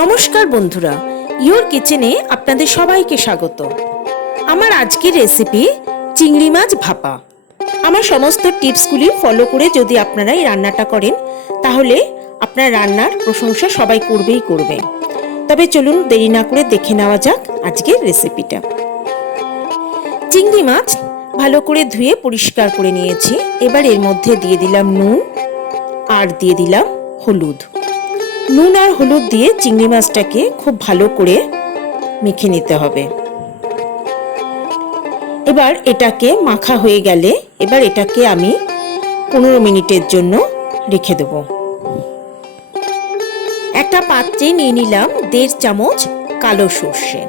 নমস্কার বন্ধুরা, ইয়োর কিচেনে আপনাদের সবাইকে স্বাগত। আমার আজকের রেসিপি চিংড়ি মাছ ভাপা। আমার সমস্ত টিপসগুলি ফলো করে যদি আপনারা এই রান্নাটা করেন তাহলে আপনার রান্নার প্রশংসা সবাই করবেই করবে। তবে চলুন দেরি না করে দেখে নেওয়া যাক আজকের রেসিপিটা। চিংড়ি মাছ ভালো করে ধুয়ে পরিষ্কার করে নিয়েছি। এবার এর মধ্যে দিয়ে দিলাম নুন আর দিয়ে দিলাম হলুদ। নুন আর হলুদ দিয়ে চিংড়ি মাছটাকে খুব ভালো করে মেখে নিতে হবে। এবার এটাকে মাখা হয়ে গেলে এবার এটাকে আমি 15 মিনিটের জন্য রেখে দেব। একটা পাত্রে নিয়ে নিলাম 1.5 চামচ কালো সর্ষে।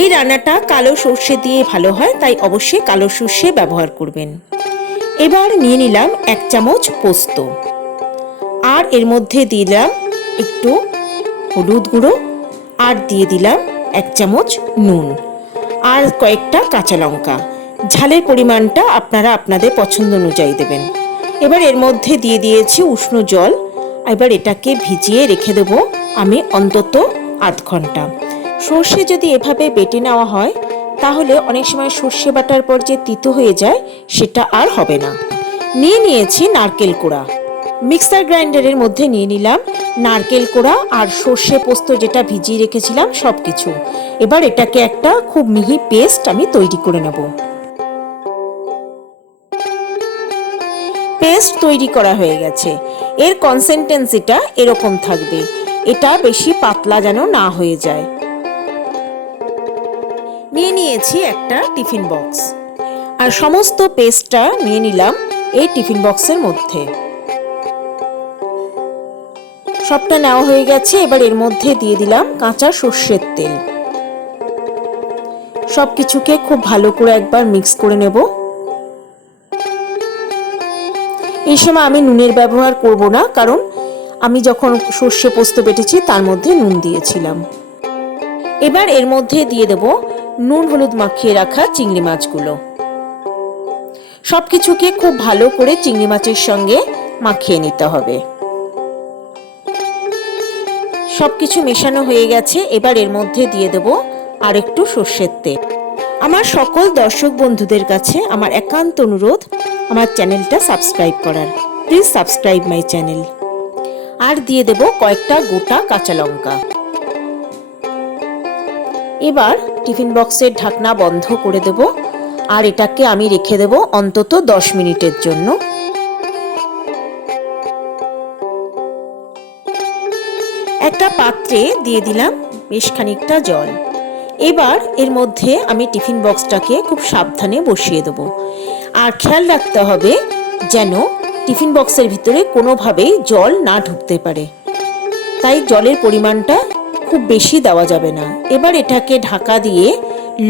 এই রান্নাটা কালো সর্ষে দিয়ে ভালো হয়, তাই অবশ্যই কালো সর্ষে ব্যবহার করবেন। এবার নিয়ে নিলাম 1 চামচ পোস্ত, আর এর মধ্যে দিলাম একটু হলুদ গুঁড়ো, আর দিয়ে দিলাম 1 চামচ নুন আর কয়েকটা কাঁচা লঙ্কা। ঝালের পরিমাণটা আপনারা আপনাদের পছন্দ অনুযায়ী দেবেন। এবার এর মধ্যে দিয়ে দিয়েছি উষ্ণ জল। এবার এটাকে ভিজিয়ে রেখে দেব আমি অন্তত 8 ঘন্টা। সর্ষে যদি এভাবে বেটে নেওয়া হয় তাহলে অনেক সময় সর্ষে বাটার পর যে তিতো হয়ে যায় সেটা আর হবে না। নিয়ে নিয়েছি নারকেল কোড়া। মিক্সার গ্রাইন্ডারের মধ্যে নিয়ে নিলাম নারকেল কোড়া আর সর্ষে পোস্ত যেটা ভিজিয়ে রেখেছিলাম সব কিছু। এবার এটাকে একটা খুব মিহি পেস্ট আমি তৈরি করে নেব। পেস্ট তৈরি করা হয়ে গেছে। এর কনসিস্টেন্সিটা এরকম থাকবে, এটা বেশি পাতলা যেন না হয়ে যায়। নিয়ে নিয়েছি একটা টিফিন বক্স, আর সমস্ত পেস্টটা নিয়ে নিলাম এই টিফিন বক্সের মধ্যে। সবটা নেওয়া হয়ে গেছে। এবার এর মধ্যে দিয়ে দিলাম কাঁচা সর্ষের তেল। সবকিছুকে খুব ভালো করে একবার মিক্স করে নেব। এই সময় আমি নুনের ব্যবহার করব না, কারণ আমি যখন সর্ষে পোস্ত বেটেছি তার মধ্যে নুন দিয়েছিলাম। এবার এর মধ্যে দিয়ে দেব নুন হলুদ মাখিয়ে রাখা চিংড়ি মাছগুলো। সবকিছুকে খুব ভালো করে চিংড়ি মাছের সঙ্গে মাখিয়ে নিতে হবে। সবকিছু মেশানো হয়ে গেছে। এবার এর মধ্যে দিয়ে দেব আর একটু সর্ষের তেল। আমার সকল দর্শক বন্ধুদের কাছে আমার একান্ত অনুরোধ আমার চ্যানেলটা সাবস্ক্রাইব করার। Please subscribe my channel. আর দিয়ে দেব কয়েকটা গোটা কাঁচা লঙ্কা। এবার টিফিন বক্সের ঢাকনা বন্ধ করে দেব, আর এটাকে আমি রেখে দেব অন্তত 10 মিনিটের জন্য। একটা পাত্রে দিয়ে দিলাম বেশ খানিকটা জল। এবার এর মধ্যে আমি টিফিন বক্সটাকে খুব সাবধানে বসিয়ে দেব। আর খেয়াল রাখতে হবে যেন টিফিন বক্সের ভিতরে কোনোভাবেই জল না ঢুকতে পারে, তাই জলের পরিমাণটা খুব বেশি দেওয়া যাবে না। এবার এটাকে ঢাকা দিয়ে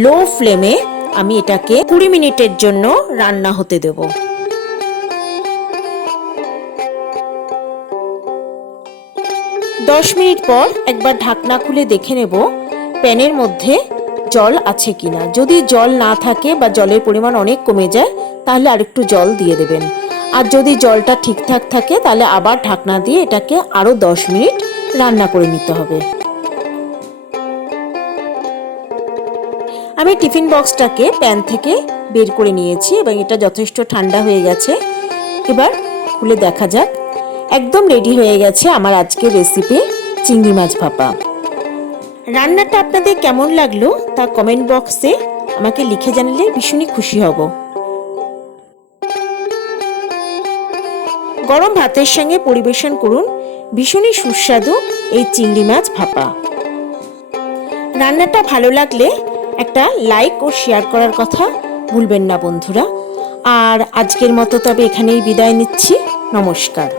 লো ফ্লেমে আমি এটাকে 20 মিনিটের জন্য রান্না হতে দেব। 10 মিনিট পর একবার ঢাকনা খুলে দেখে নেব প্যানের মধ্যে জল আছে কিনা। যদি জল না থাকে বা জলের পরিমাণ অনেক কমে যায় তাহলে আরেকটু জল দিয়ে দেবেন। আর যদি জলটা ঠিকঠাক থাকে তাহলে আবার ঢাকনা দিয়ে এটাকে আরো 10 মিনিট রান্না করে নিতে হবে। আমি টিফিন বক্সটাকে প্যান থেকে বের করে নিয়েছি এবং এটা যথেষ্ট ঠান্ডা হয়ে গেছে। এবার খুলে দেখা যাক। একদম রেডি হয়ে গেছে আমার আজকের রেসিপি চিংড়ি মাছ ভাপা। রান্নাটা আপনাদের কেমন লাগলো তা কমেন্ট বক্সে আমাকে লিখে জানালে ভীষণই খুশি হব। গরম ভাতের সঙ্গে পরিবেশন করুন ভীষণই সুস্বাদু এই চিংড়ি মাছ ভাপা। রান্নাটা ভালো লাগলে একটা লাইক ও শেয়ার করার কথা ভুলবেন না বন্ধুরা। আর আজকের মতো তবে এখানেই বিদায় নিচ্ছি। নমস্কার।